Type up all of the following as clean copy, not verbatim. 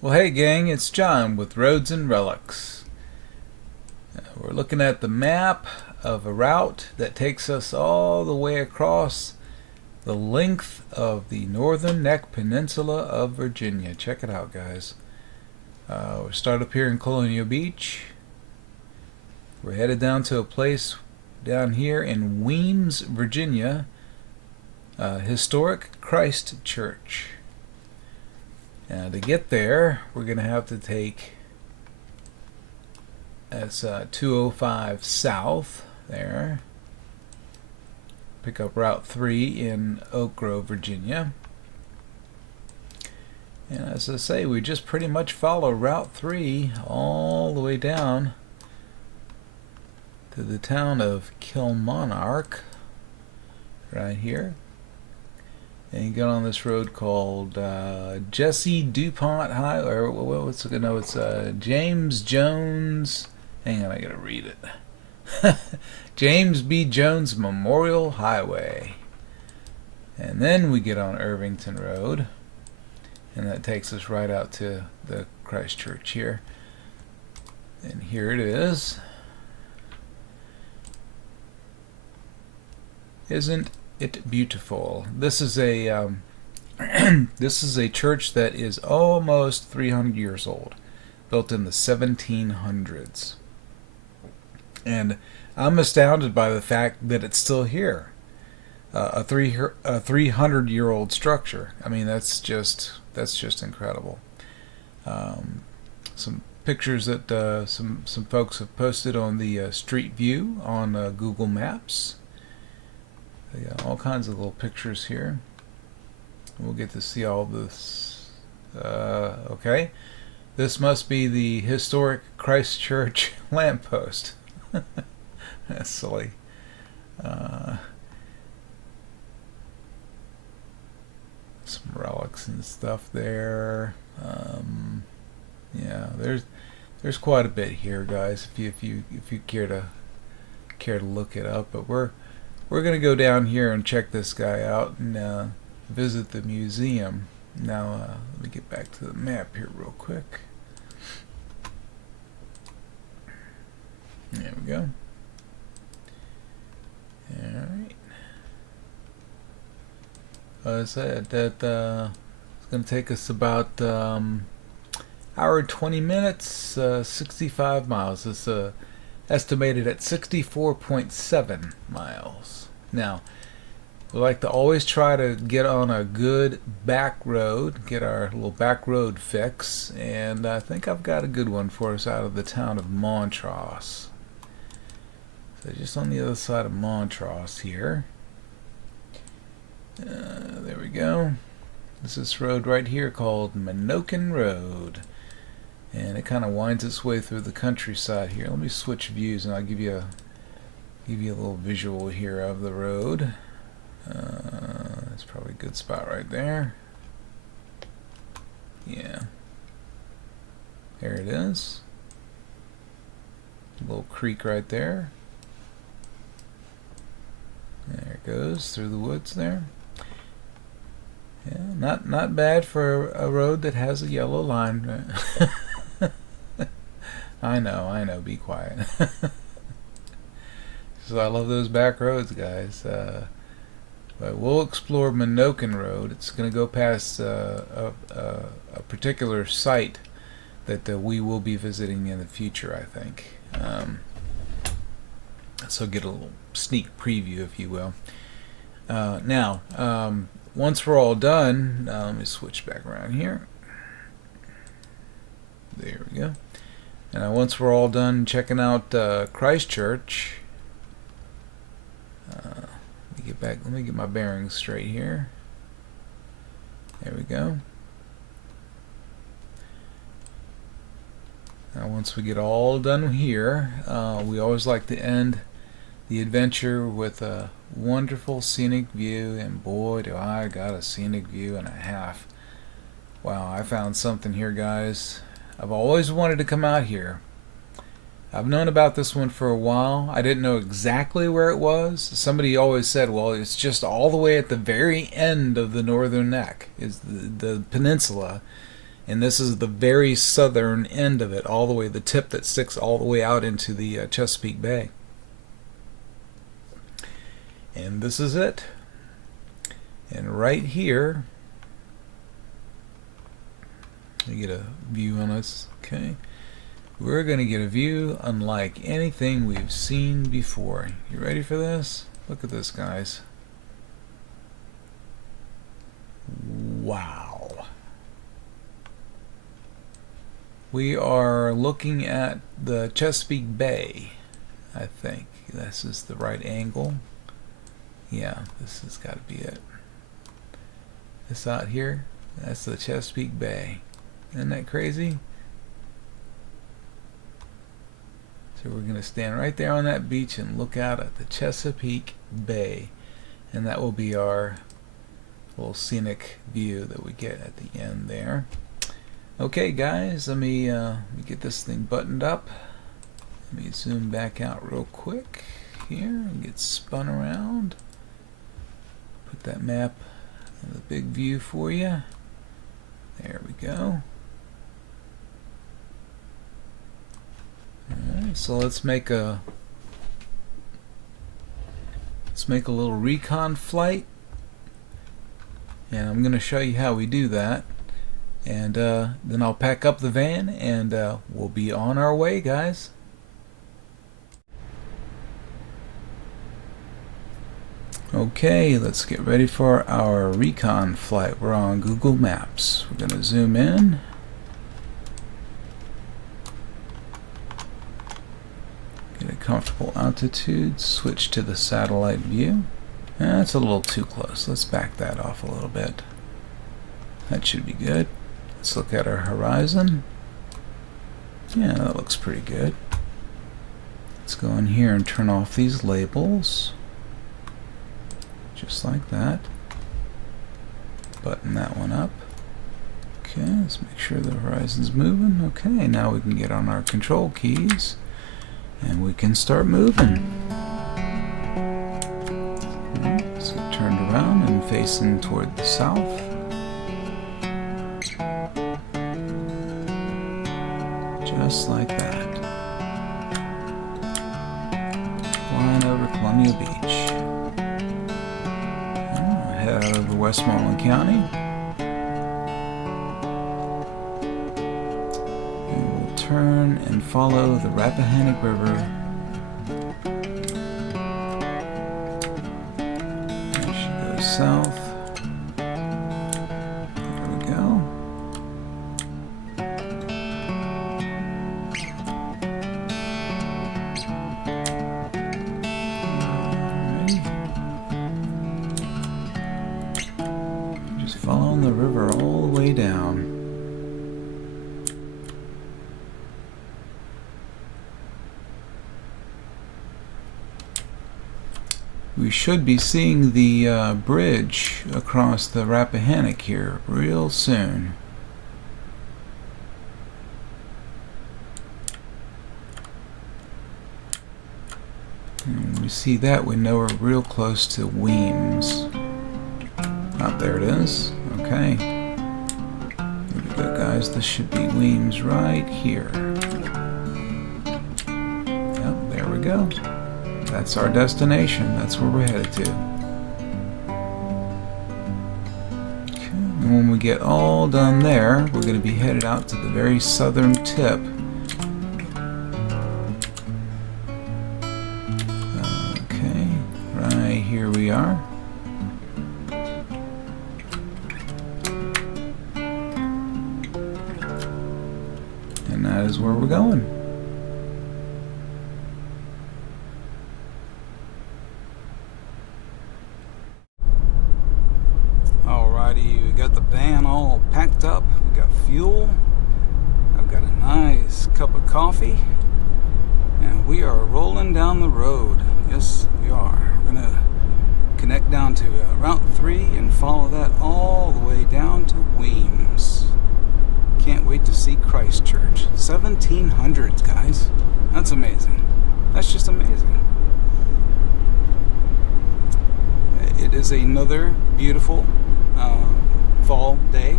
Well, hey gang, it's John with Roads and Relics. We're looking at the map of a route that takes us all the way across the length of the northern neck peninsula of Virginia. Check it out, guys. We start up here in Colonial Beach. We're headed down to a place down here in Weems, Virginia, historic Christ Church. Now to get there, we're going to have to take, that's 205 south there. Pick up Route 3 in Oak Grove, Virginia. And as I say, we just pretty much follow Route 3 all the way down to the town of Kilmonark, right here. And you get on this road called Jesse DuPont Highway, or what's it? No, it's James Jones. Hang on, I gotta read it. James B. Jones Memorial Highway. And then we get on Irvington Road, and that takes us right out to the Christ Church here. And here it is. Isn't it beautiful? This is a this is a church that is almost 300 years old, built in the 1700s, and I'm astounded by the fact that it's still here. A 300-year-old structure. I mean, that's just incredible. Some pictures that some folks have posted on the Street View on Google Maps. They got all kinds of little pictures here. We'll get to see all this. Okay, this must be the historic Christ Church lamppost. That's silly. Some relics and stuff there. Yeah, there's quite a bit here, guys. If you care to look it up, but we're gonna go down here and check this guy out and visit the museum. Now let me get back to the map here real quick. There we go. Alright. I said that it's going to take us about hour 20 minutes, 65 miles. It's estimated at 64.7 miles. Now, we like to always try to get on a good back road, get our little back road fix, and I think I've got a good one for us out of the town of Montross. So just on the other side of Montross here. There we go. This is this road right here called Menokin Road, and it kind of winds its way through the countryside here. Let me switch views and I'll give you a little visual here of the road. That's probably a good spot right there. Yeah, there it is. A little creek right there. There it goes through the woods there. Yeah, not bad for a road that has a yellow line. I know, be quiet. So I love those back roads, guys. But we'll explore Menokin Road. It's going to go past a particular site that we will be visiting in the future, I think. So get a little sneak preview, if you will. Now, once we're all done, let me switch back around here. There we go. And once we're all done checking out Christchurch, let me get my bearings straight here. There we go. Now once we get all done here, we always like to end the adventure with a wonderful scenic view, and boy do I got a scenic view and a half. Wow, I found something here, guys. I've always wanted to come out here. I've known about this one for a while. I didn't know exactly where it was. Somebody always said, well, it's just all the way at the very end of the northern neck, is the peninsula. And this is the very southern end of it, all the way, the tip that sticks all the way out into the Chesapeake Bay. And this is it. And right here, you get a view on us, okay? We're going to get a view unlike anything we've seen before. You ready for this? Look at this, guys. Wow. We are looking at the Chesapeake Bay, I think. This is the right angle. Yeah, this has got to be it. This out here, that's the Chesapeake Bay. Isn't that crazy? So we're going to stand right there on that beach and look out at the Chesapeake Bay. And that will be our little scenic view that we get at the end there. Okay, guys, let me get this thing buttoned up. Let me zoom back out real quick here and get spun around. Put that map in the big view for you. There we go. Alright, so let's make a little recon flight, and I'm going to show you how we do that, and then I'll pack up the van and we'll be on our way, guys. Okay, let's get ready for our recon flight. We're on Google Maps. We're going to zoom in. Get a comfortable altitude, switch to the satellite view. That's a little too close. Let's back that off a little bit. That should be good. Let's look at our horizon. Yeah, that looks pretty good. Let's go in here and turn off these labels. Just like that. Button that one up. Okay, let's make sure the horizon's moving. Okay, now we can get on our control keys and we can start moving. Let's get turned around and facing toward the south. Just like that. Flying over Columbia Beach. Head out over Westmoreland County. And we'll turn and follow the Rappahannock River. It should go south. There we go. Just following the river all the way down. We should be seeing the bridge across the Rappahannock here real soon. And when we see that, we know we're real close to Weems. Oh, there it is. Okay. Here we go, guys. This should be Weems right here. Yep, there we go. That's our destination. That's where we're headed to. Okay. And when we get all done there, we're going to be headed out to the very southern tip. Okay, right here we are. And that is where we're going. Alrighty, we got the van all packed up. We got fuel. I've got a nice cup of coffee. And we are rolling down the road. Yes, we are. We're going to connect down to Route 3 and follow that all the way down to Weems. Can't wait to see Christchurch. 1700s, guys. That's amazing. That's just amazing. It is another beautiful fall day.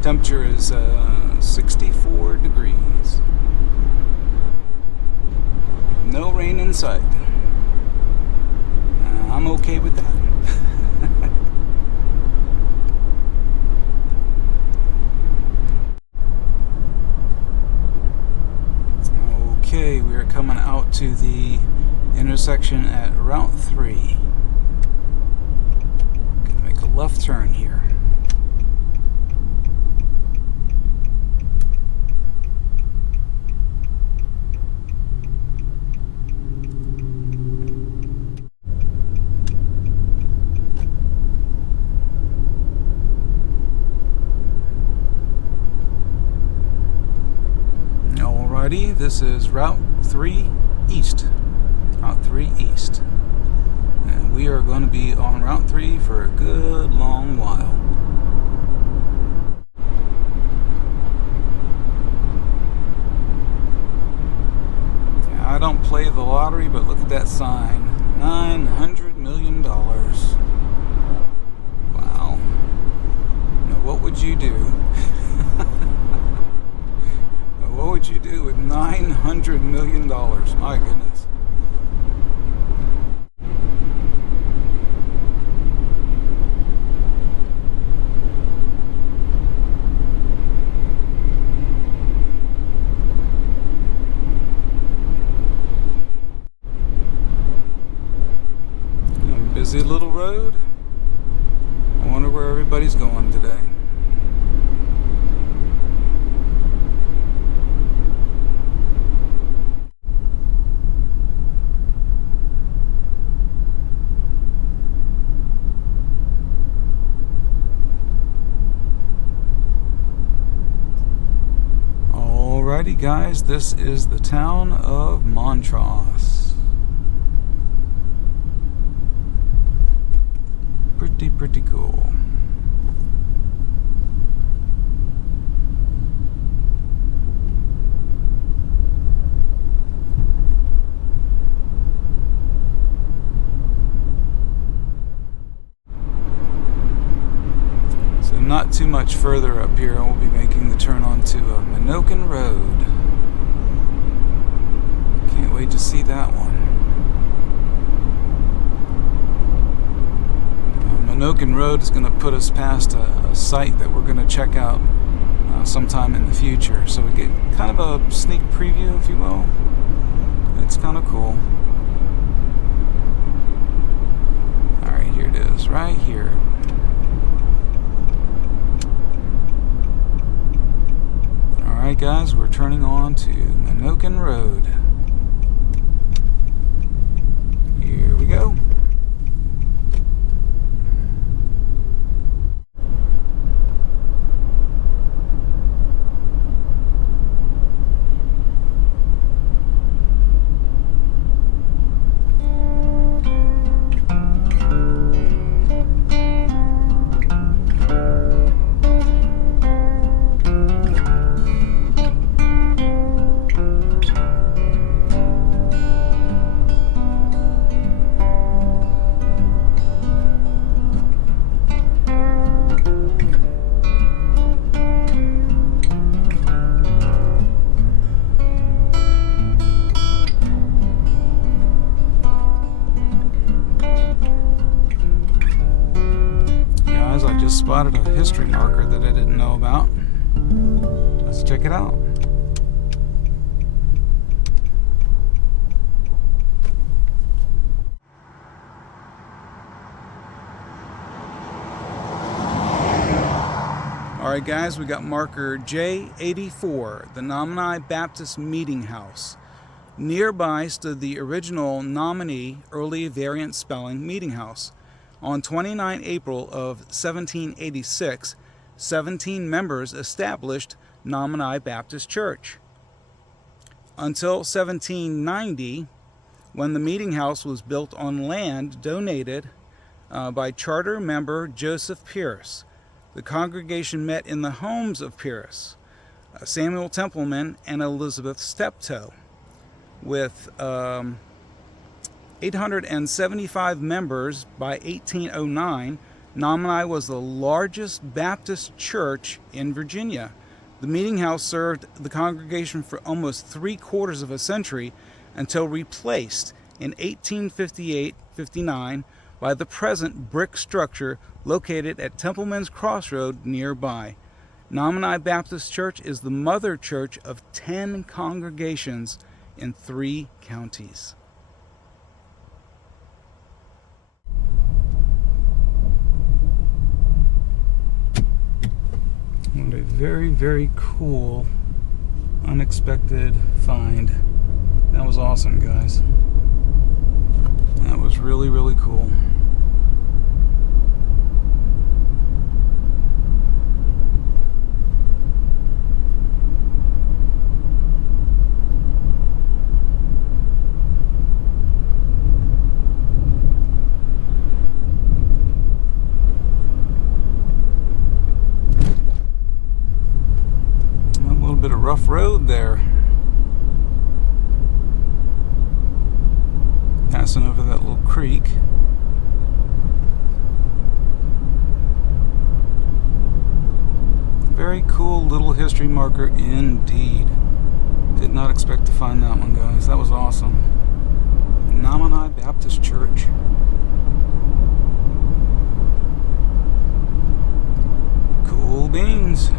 Temperature is 64 degrees. No rain in sight. I'm okay with that. Okay, we are coming out to the intersection at Route 3. Gonna make a left turn here. Alrighty, this is Route 3 East. Route 3 East. And we are going to be on Route 3 for a good long while. I don't play the lottery, but look at that sign. $900 million. Wow. Now what would you do? What would you do with $900 million? My goodness. A busy little road. I wonder where everybody's going today. Alrighty guys, this is the town of Montross. Pretty cool. So not too much further up here, we'll be making the turn onto Menokin Road. Can't wait to see that one. Menokin Road is going to put us past a site that we're going to check out sometime in the future. So we get kind of a sneak preview, if you will. It's kind of cool. Alright, here it is, right here. Alright guys, we're turning on to Menokin Road. Here we go. I just spotted a history marker that I didn't know about. Let's check it out. Alright guys, we got marker J84, the Nominee Baptist Meeting House. Nearby stood the original Nominee Early Variant Spelling Meeting House. On 29 April of 1786, 17 members established Nominee Baptist Church. Until 1790, when the meeting house was built on land donated by charter member Joseph Pierce, the congregation met in the homes of Pierce. Samuel Templeman and Elizabeth Steptoe. With 875 members by 1809, Nominee was the largest Baptist church in Virginia. The meeting house served the congregation for almost 3/4 of a century until replaced in 1858-59 by the present brick structure located at Templeman's Crossroad nearby. Nominee Baptist Church is the mother church of 10 congregations in 3 counties. What a very, very cool, unexpected find. That was awesome, guys. That was really, really cool. A little bit of rough road there. Passing over that little creek. Very cool little history marker indeed. Did not expect to find that one, guys. That was awesome. Nominee Baptist Church. Cool beans.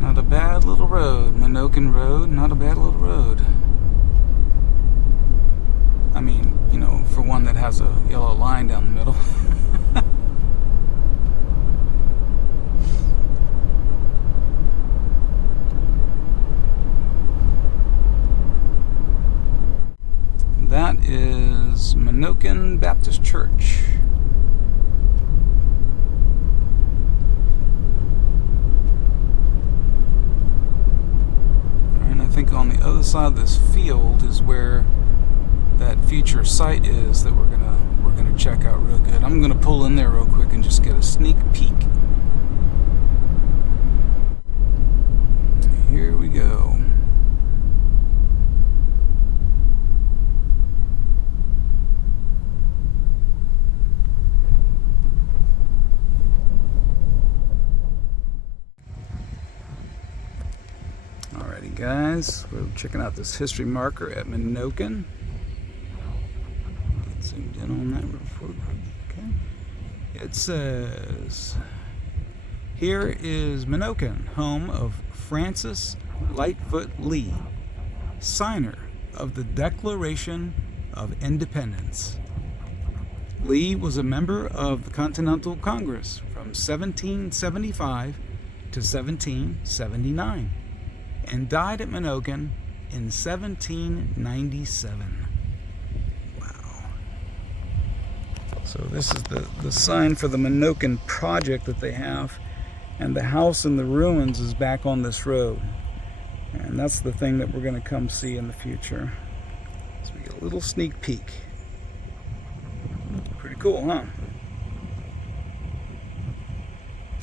Not a bad little road. Menokin Road, not a bad little road. I mean, you know, for one that has a yellow line down the middle. That is Menokin Baptist Church. And I think on the other side of this field is where that future site is that we're gonna check out real good. I'm gonna pull in there real quick and just get a sneak peek. Here we go. Alrighty, guys, we're checking out this history marker at Menokin. Get zoomed in on that real quick. Okay. It says, here is Menokin, home of Francis Lightfoot Lee, signer of the Declaration of Independence. Lee was a member of the Continental Congress from 1775 to 1779 and died at Menokin in 1797. Wow. So this is the sign for the Menokin project that they have, and the house in the ruins is back on this road. And that's the thing that we're going to come see in the future. So we get a little sneak peek. Pretty cool, huh?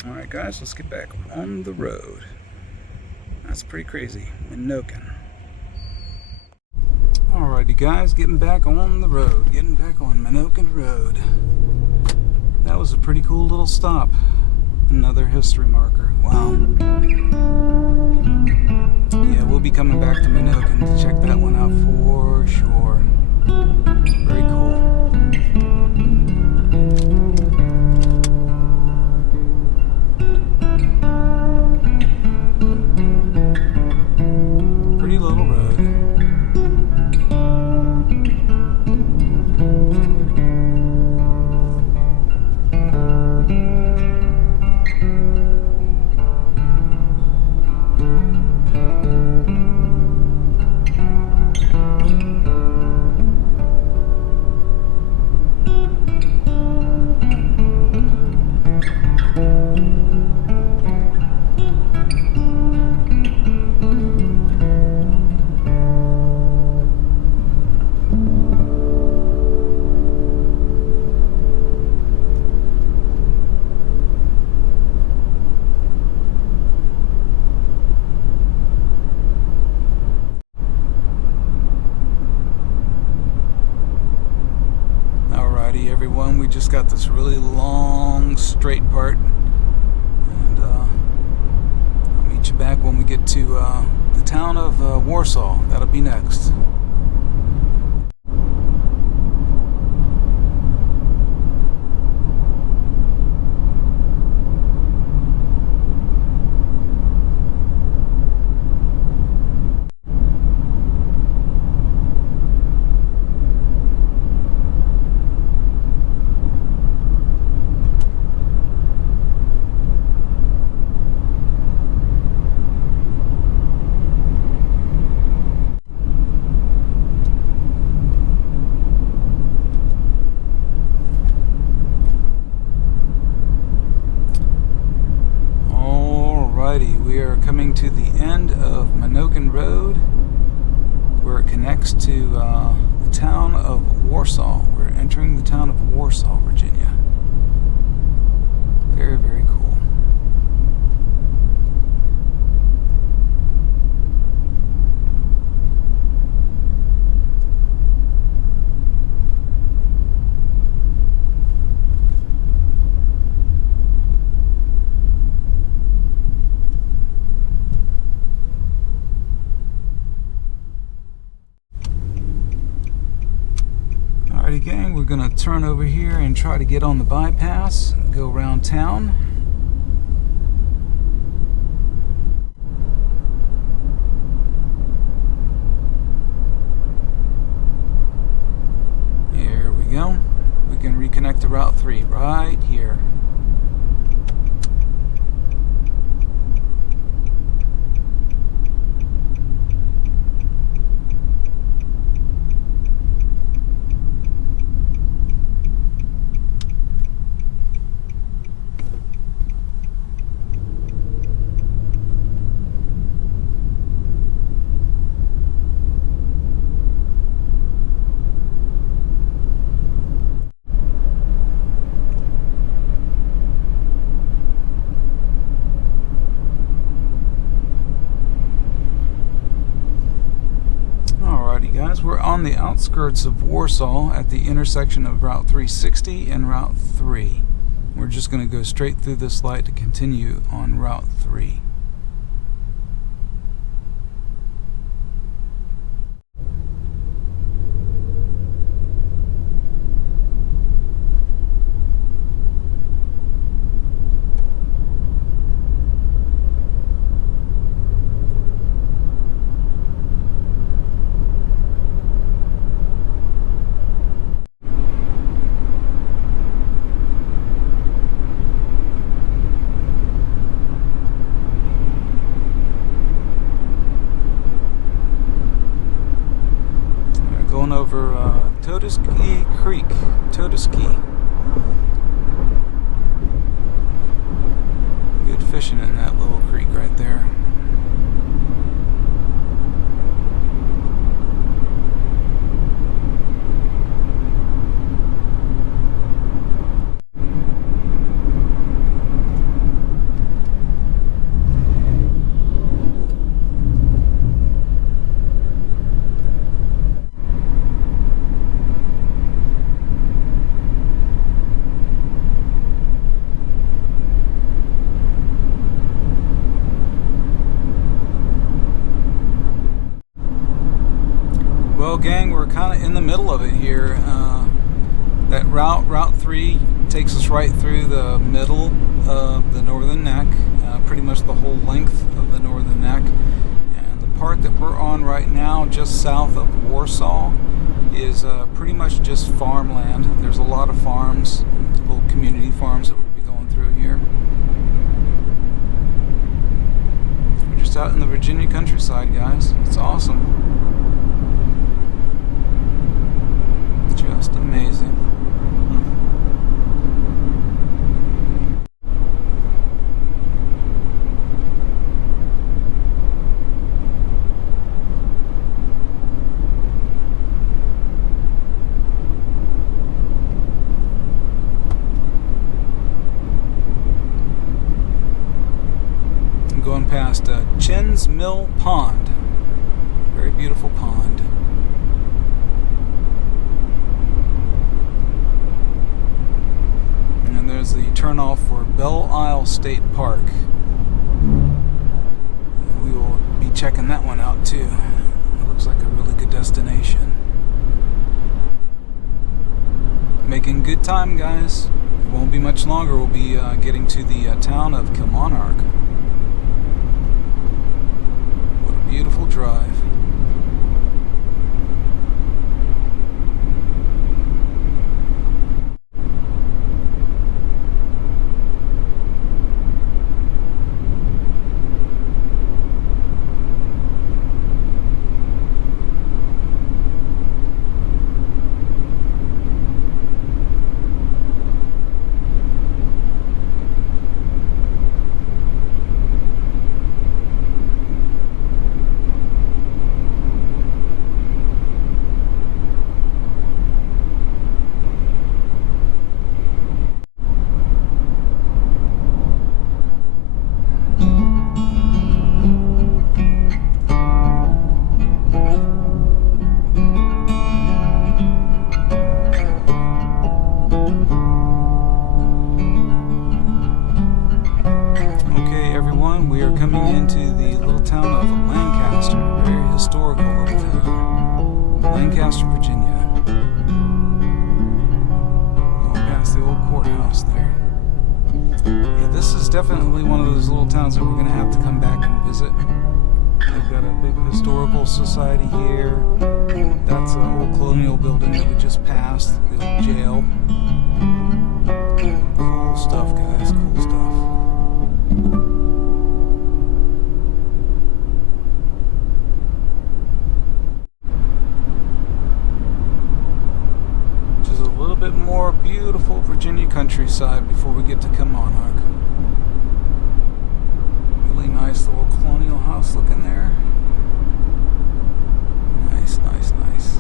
Alright guys, let's get back on the road. That's pretty crazy. Menokin. Alrighty guys, getting back on the road, getting back on Menokin Road. That was a pretty cool little stop. Another history marker. Wow. Yeah, we'll be coming back to Menokin to check that one out for sure. Very cool. Pretty little road. Alrighty everyone, we just got this really long straight part, and I'll meet you back when we get to the town of Warsaw. That'll be next. We are coming to the end of Menokin Road, where it connects to the town of Warsaw. We're entering the town of Warsaw, Virginia. Very, very cool. Alrighty gang, we're gonna turn over here and try to get on the bypass, go around town. Here we go. We can reconnect to Route 3 right here. Guys, we're on the outskirts of Warsaw at the intersection of Route 360 and Route 3. We're just going to go straight through this light to continue on Route 3. Going over Todeski Creek. Todeski. Good fishing in that little creek right there. Well, gang, we're kind of in the middle of it here. That Route 3 takes us right through the middle of the Northern Neck, pretty much the whole length of the Northern Neck. And the part that we're on right now, just south of Warsaw, is pretty much just farmland. There's a lot of farms, little community farms that we'll be going through here. We're just out in the Virginia countryside, guys. It's awesome. Just amazing. I'm going past Chen's Mill Pond. Very beautiful pond. And there's the turnoff for Belle Isle State Park. We will be checking that one out too. It looks like a really good destination. Making good time, guys. It won't be much longer. We'll be getting to the town of Kilmarnock. What a beautiful drive. We are coming into the little town of Lancaster, a very historical little town. Lancaster, Virginia. Going past the old courthouse there. Yeah, this is definitely one of those little towns that we're going to have to come back and visit. They've got a big historical society here. That's an old colonial building that we just passed, the old jail. Cool stuff, guys, cool stuff. More beautiful Virginia countryside before we get to Kilmarnock. Really nice little colonial house looking there. Nice, nice, nice.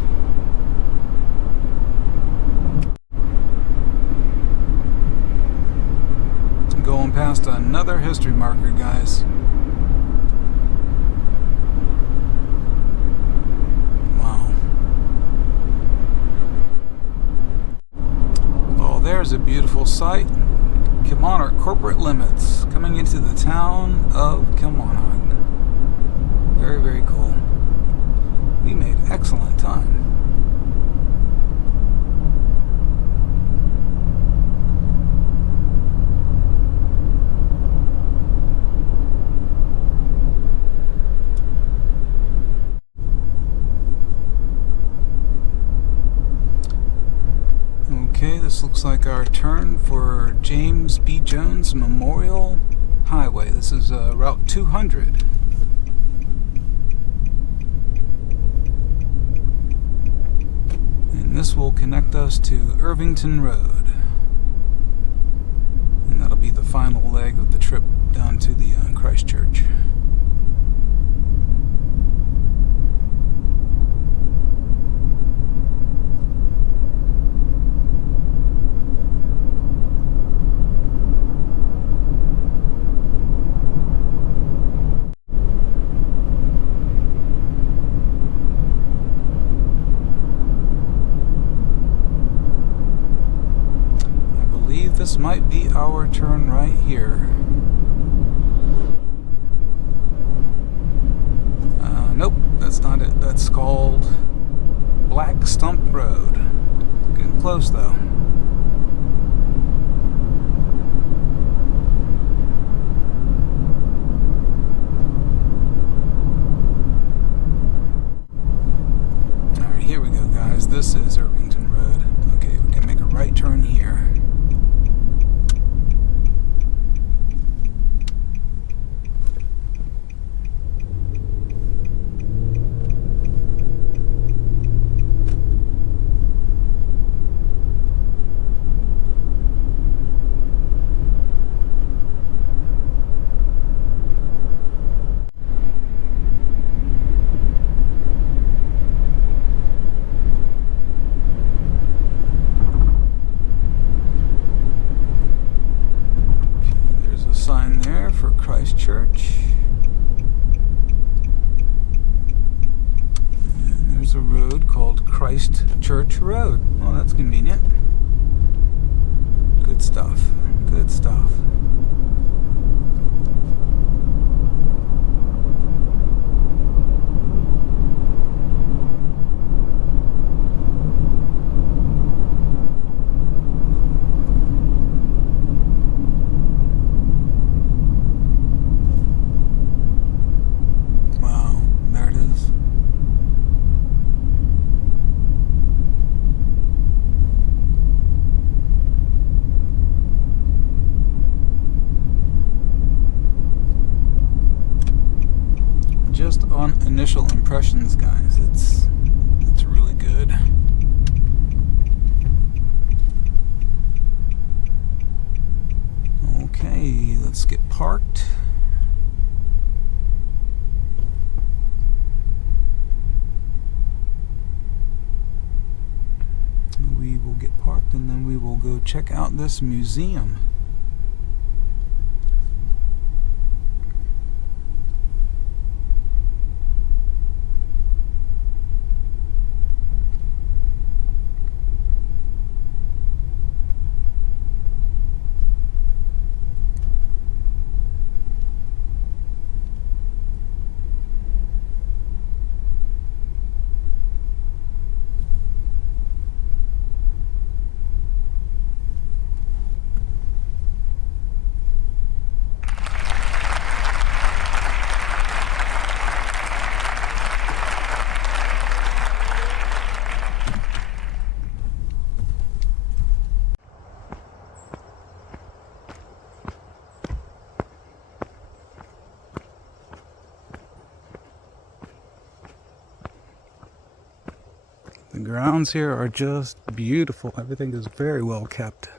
Going past another history marker, guys. There's a beautiful sight. Kilmarnock corporate limits coming into the town of Kilmarnock. Very, very cool. We made excellent time. Okay, this looks like our turn for James B. Jones Memorial Highway. This is Route 200. And this will connect us to Irvington Road. And that'll be the final leg of the trip down to the Christchurch. This might be our turn right here. Nope, that's not it. That's called Black Stump Road. Getting close though. Alright, here we go, guys. This is Irvington Road. Okay, we can make a right turn here. Sign there for Christ Church. And there's a road called Christ Church Road. Well, that's convenient. Good stuff. Good stuff. Just on initial impressions, guys, it's really good. Okay, let's get parked. We will get parked and then we will go check out this museum. The grounds here are just beautiful. Everything is very well kept.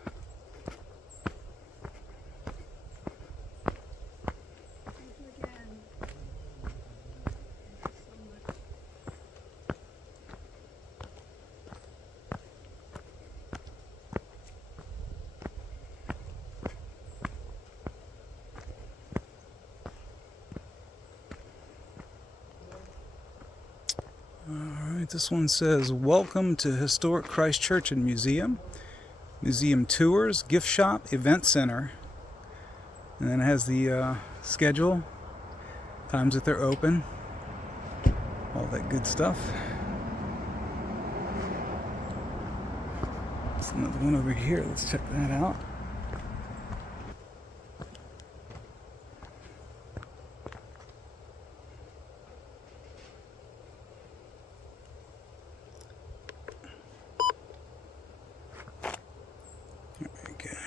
Alright, this one says, "Welcome to Historic Christ Church and Museum. Museum tours, gift shop, event center." And then it has the schedule, times that they're open, all that good stuff. There's another one over here. Let's check that out.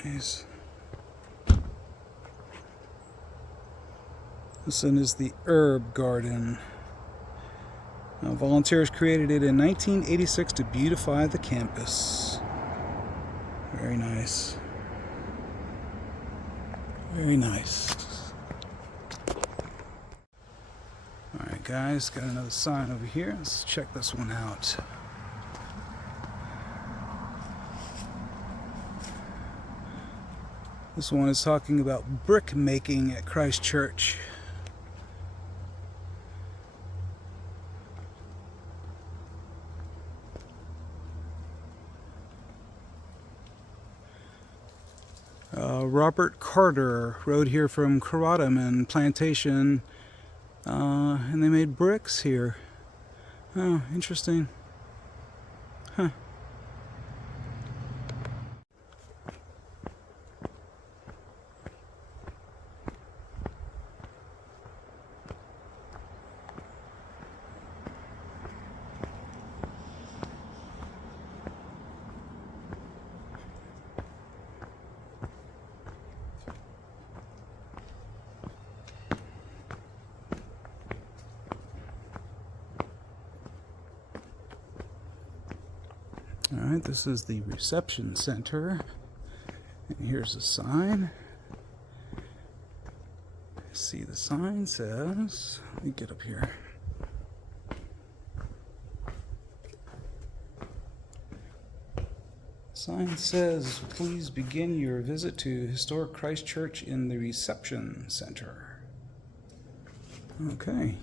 Guys, this one is the Herb Garden. Volunteers created it in 1986 to beautify the campus. Very nice. Very nice. Alright guys, got another sign over here. Let's check this one out. This one is talking about brick making at Christ Church. Robert Carter rode here from Corotum and Plantation, and they made bricks here. Oh, interesting. This is the reception center. And here's a sign. See, the sign says, let me get up here. Sign says, please begin your visit to Historic Christ Church in the reception center. Okay.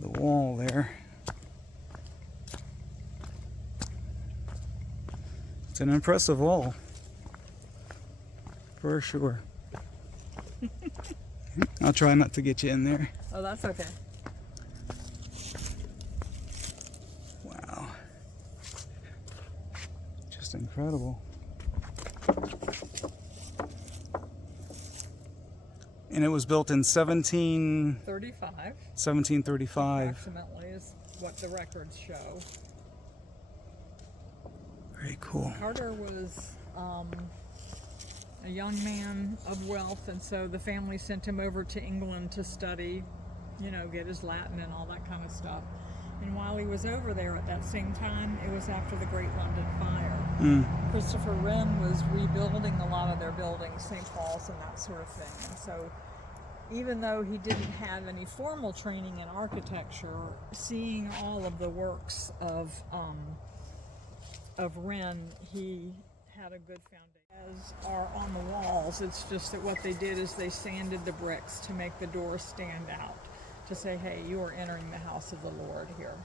The wall there. It's an impressive wall, for sure. I'll try not to get you in there. Oh, that's okay. Wow. Just incredible. And it was built in 1735. Approximately is what the records show. Very cool. Carter was a young man of wealth, and so the family sent him over to England to study, you know, get his Latin and all that kind of stuff. And while he was over there at that same time, it was after the Great London Fire. Christopher Wren was rebuilding a lot of their buildings, St. Paul's and that sort of thing. And so even though he didn't have any formal training in architecture, seeing all of the works of Wren, he had a good foundation. As are on the walls, it's just that what they did is they sanded the bricks to make the doors stand out, to say, hey, you are entering the house of the Lord here.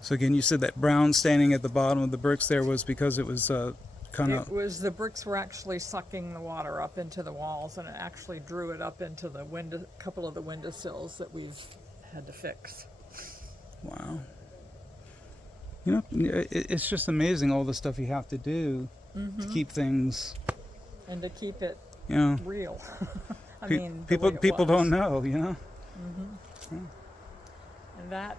So again, you said that brown standing at the bottom of the bricks there was because it was kind of... It was, the bricks were actually sucking the water up into the walls, and it actually drew it up into the window, couple of the windowsills that we've had to fix. Wow. You know, it's just amazing all the stuff you have to do to keep things... And to keep it real. I mean, people don't know, you know? And that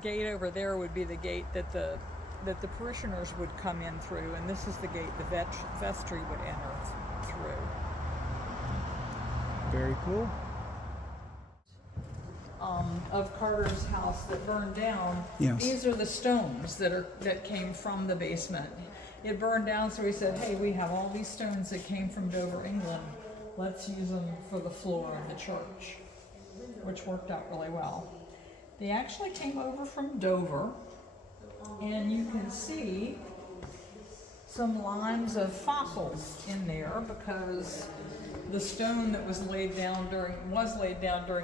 gate over there would be the gate that the parishioners would come in through, and this is the gate the vestry would enter through. Very cool. Of Carter's house that burned down. Yes. These are the stones that came from the basement. It burned down, so he said, hey, we have all these stones that came from Dover, England. Let's use them for the floor of the church, which worked out really well. They actually came over from Dover, and you can see some lines of fossils in there because the stone that was laid down during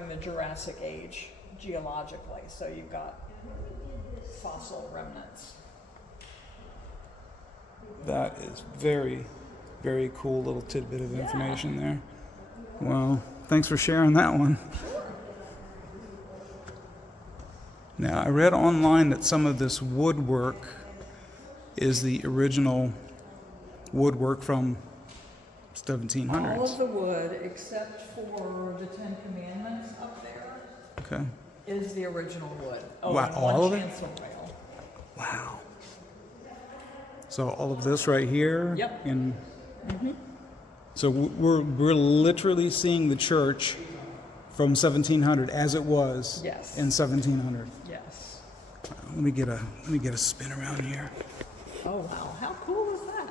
the Jurassic Age geologically. So you've got fossil remnants. That is very, very cool little tidbit of information there. Well, thanks for sharing that one. Now, I read online that some of this woodwork is the original woodwork from 1700s. All of the wood, except for the Ten Commandments up there, Okay. is the original wood. Oh, Wow, and all one of it? chancel rail. Wow. So all of this right here? Yep. And so we're literally seeing the church from 1700 as it was Yes. in 1700. Yes. Let me get a spin around here. Oh, wow. How cool is that?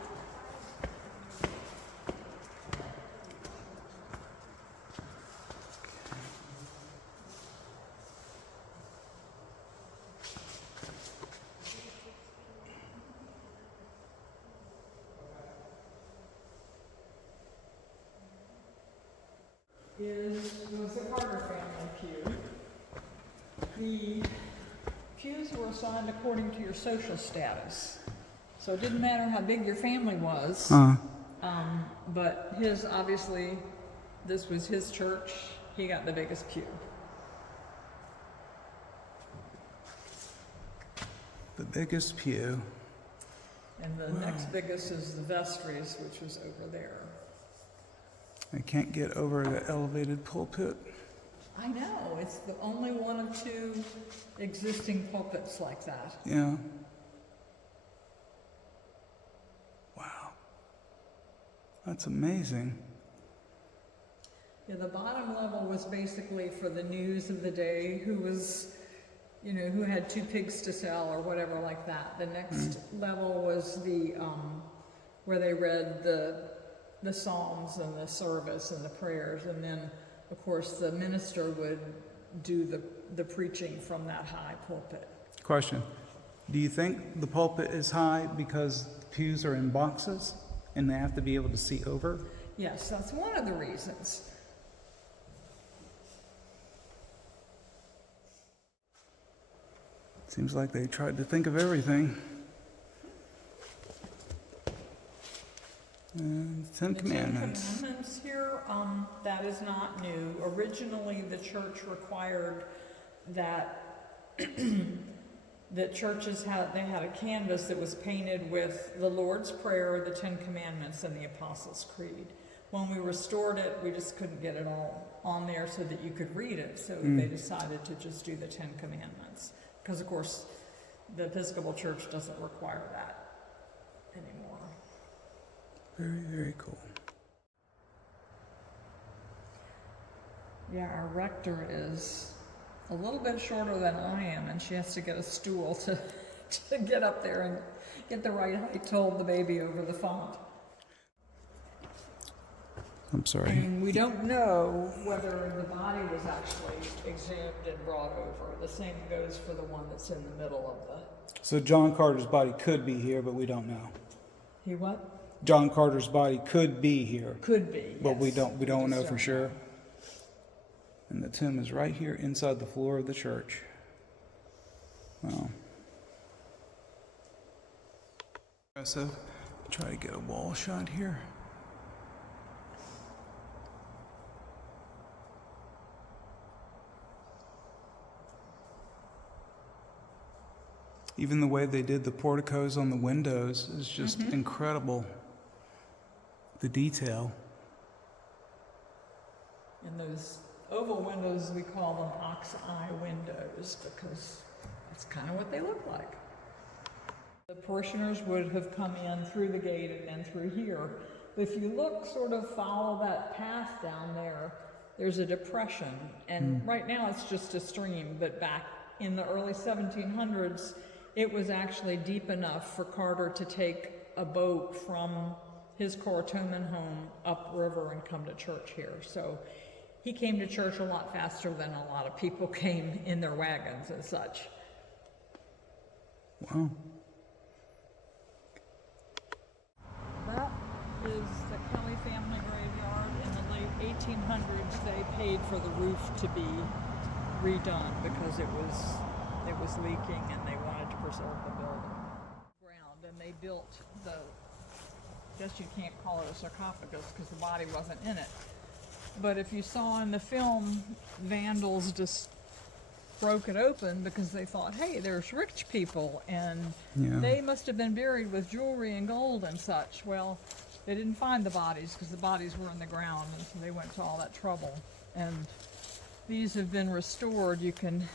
Was the Carter family pew. The pews were assigned according to your social status. So it didn't matter how big your family was, but his, obviously, this was his church. He got the biggest pew. The biggest pew. And the next biggest is the vestries, which was over there. I can't get over the elevated pulpit. I know, it's the only one of two existing pulpits like that. Yeah. Wow. That's amazing. Yeah, the bottom level was basically for the news of the day, who was, who had 2 pigs to sell or whatever like that. The next level was the, where they read the Psalms and the service and the prayers, and then, of course, the minister would do the preaching from that high pulpit. Question. Do you think the pulpit is high because the pews are in boxes and they have to be able to see over? Yes, that's one of the reasons. Seems like they tried to think of everything. And Ten Commandments. Ten Commandments here, that is not new. Originally, the church required that that churches had a canvas that was painted with the Lord's Prayer, the 10 Commandments, and the Apostles' Creed. When we restored it, we just couldn't get it all on there so that you could read it. So they decided to just do the 10 Commandments. Because, of course, the Episcopal Church doesn't require that anymore. Very, very cool. Yeah, our rector is a little bit shorter than I am, and she has to get a stool to get up there and get the right height to hold the baby over the font. I'm sorry. And we don't know whether the body was actually exhumed and brought over. The same goes for the one that's in the middle of the... So John Carter's body could be here, but we don't know. He what? John Carter's body could be here. Could be, But yes. we don't know just for don't sure. know. And the tomb is right here inside the floor of the church. Wow. So, try to get a wall shot here. Even the way they did the porticos on the windows is just incredible. The detail. And those oval windows, we call them ox eye windows because that's kind of what they look like. The parishioners would have come in through the gate and then through here. If you look, sort of follow that path down there, there's a depression. And right now it's just a stream, but back in the early 1700s, it was actually deep enough for Carter to take a boat from his Cortoman home upriver and come to church here. So he came to church a lot faster than a lot of people came in their wagons and such. Wow. That is the Kelly family graveyard. In the late 1800s, they paid for the roof to be redone because it was leaking and they wanted to preserve the building. Ground, and they built the, I guess you can't call it a sarcophagus because the body wasn't in it. But if you saw in the film, vandals just broke it open because they thought, hey, there's rich people and they must have been buried with jewelry and gold and such. Well, they didn't find the bodies because the bodies were in the ground, and so they went to all that trouble. And these have been restored. You can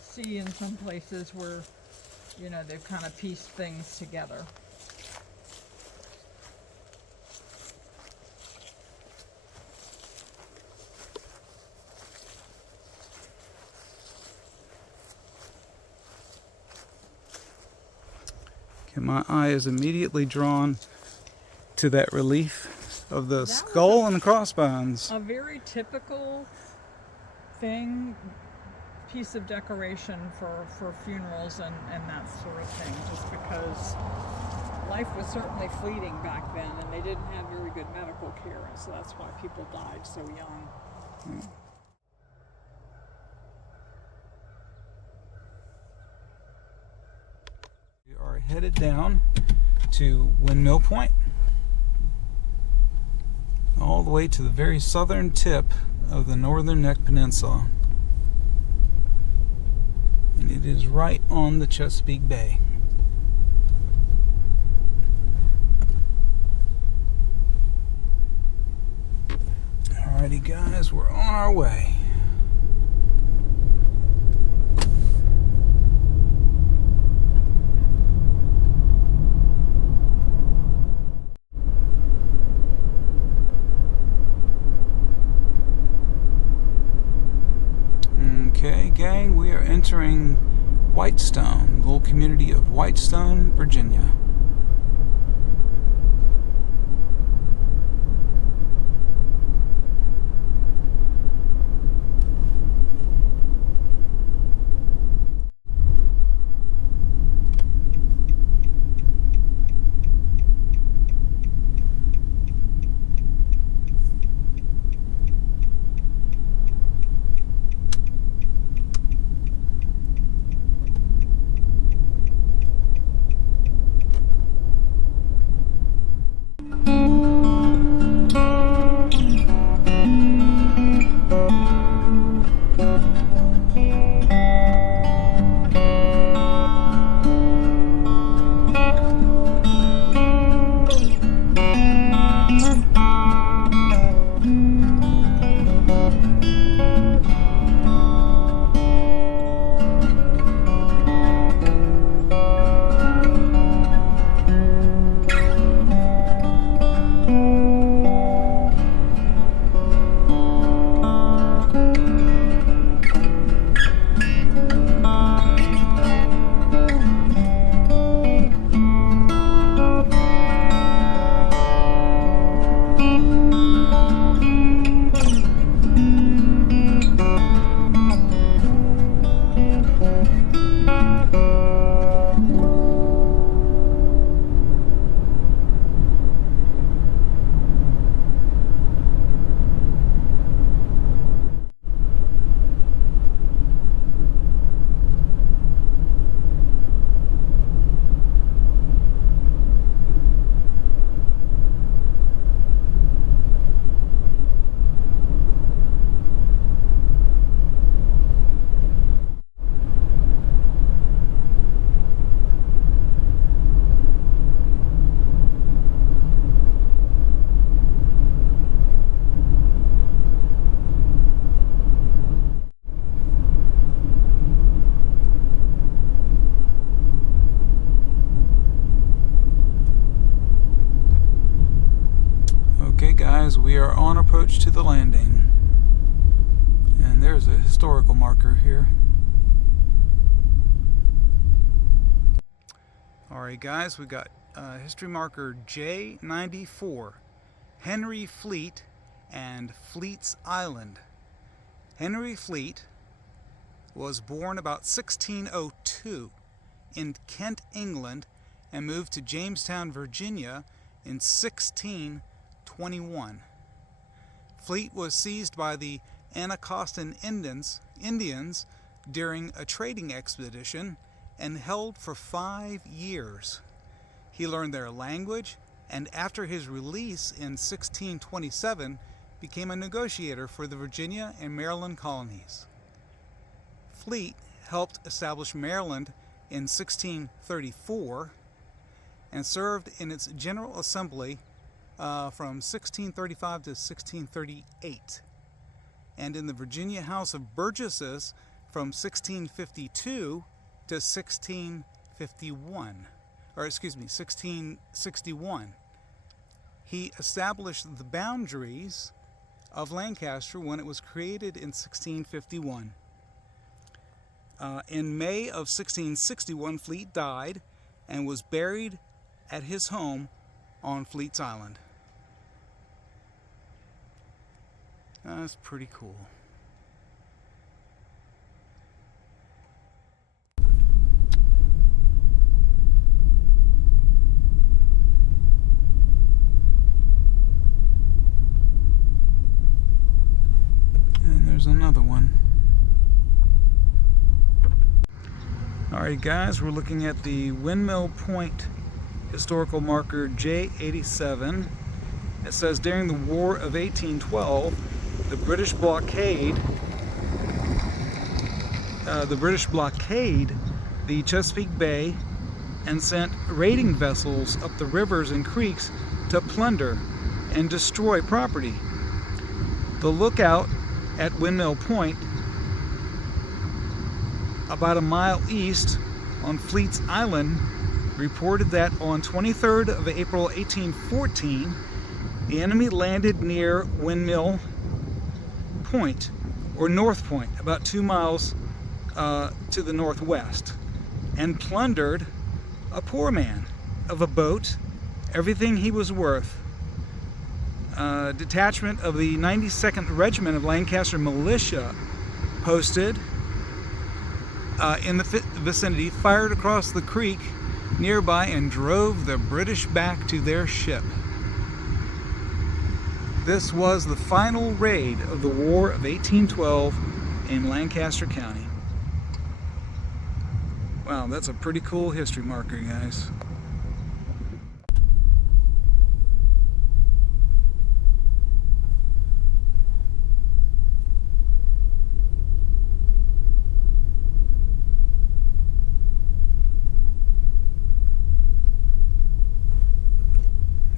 see in some places where, they've kind of pieced things together. Okay, my eye is immediately drawn to that relief of the skull and the crossbones. A very typical piece of decoration for funerals and that sort of thing, just because life was certainly fleeting back then and they didn't have very good medical care, and so that's why people died so young. We are headed down to Windmill Point, all the way to the very southern tip of the Northern Neck Peninsula. And it is right on the Chesapeake Bay. Alrighty guys, we're on our way. Okay, gang, we are entering Whitestone, the little community of Whitestone, Virginia. Okay guys, we are on approach to the landing. And there's a historical marker here. Alright guys, we got history marker J94. Henry Fleet and Fleet's Island. Henry Fleet was born about 1602 in Kent, England, and moved to Jamestown, Virginia in 1621. Fleet was seized by the Anacostan Indians during a trading expedition and held for 5 years. He learned their language, and after his release in 1627 became a negotiator for the Virginia and Maryland colonies. Fleet helped establish Maryland in 1634 and served in its General Assembly from 1635 to 1638, and in the Virginia House of Burgesses from 1652 to 1661. He established the boundaries of Lancaster when it was created in 1651. In May of 1661, Fleet died and was buried at his home on Fleet's Island. That's pretty cool. And there's another one. Alright guys, we're looking at the Windmill Point historical marker J87. It says during the War of 1812, the British blockade the Chesapeake Bay and sent raiding vessels up the rivers and creeks to plunder and destroy property. The lookout at Windmill Point, about a mile east on Fleet's Island, reported that on 23rd of April 1814, the enemy landed near Windmill Point, or North Point, about 2 miles to the northwest, and plundered a poor man of a boat, everything he was worth. A detachment of the 92nd Regiment of Lancaster Militia posted in the vicinity fired across the creek nearby and drove the British back to their ship. This was the final raid of the War of 1812 in Lancaster County. Wow, that's a pretty cool history marker, guys.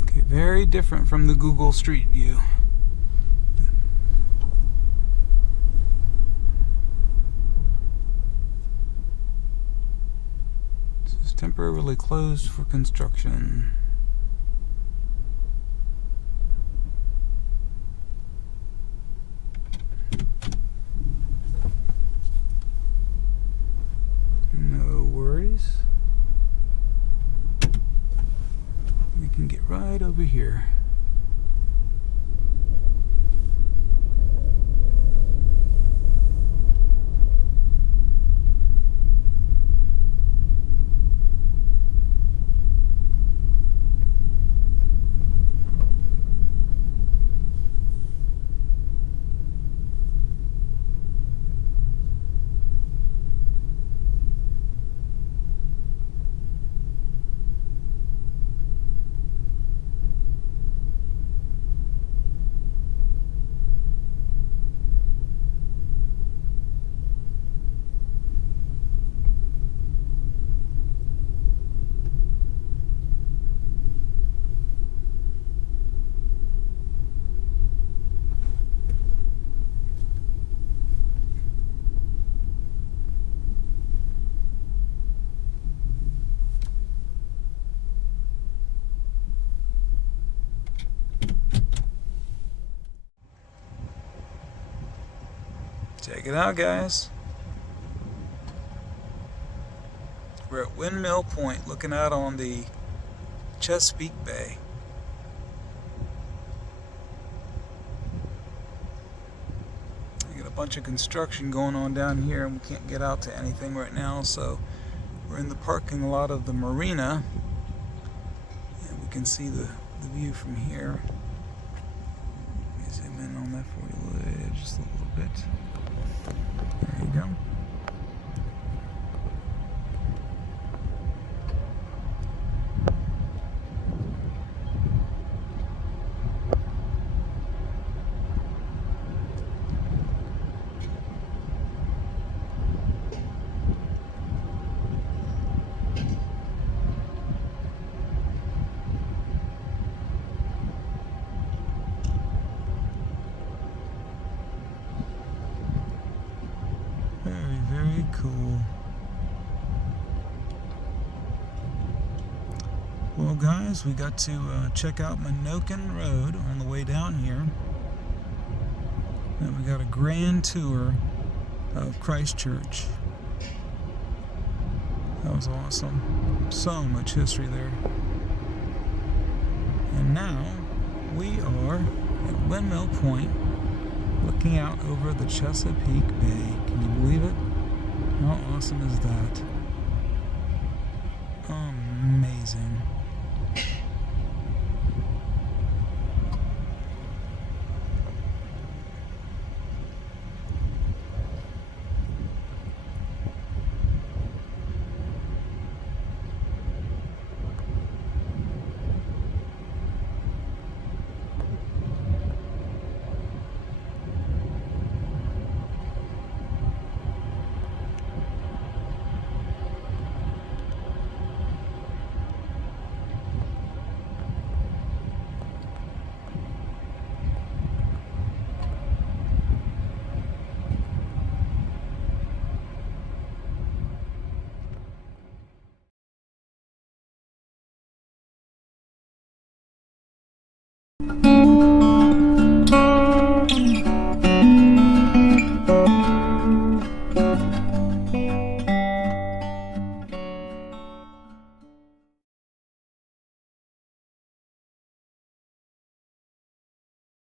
Okay, very different from the Google Street View. Temporarily closed for construction. No worries. We can get right over here. Check it out, guys. We're at Windmill Point, looking out on the Chesapeake Bay. We got a bunch of construction going on down here, and we can't get out to anything right now, so we're in the parking lot of the marina, and we can see the view from here. Let me zoom in on that for you just a little bit. There you go. Very cool. Well, guys, we got to check out Menokin Road on the way down here. And we got a grand tour of Christchurch. That was awesome. So much history there. And now we are at Windmill Point, looking out over the Chesapeake Bay. Can you believe it? How awesome is that? Amazing.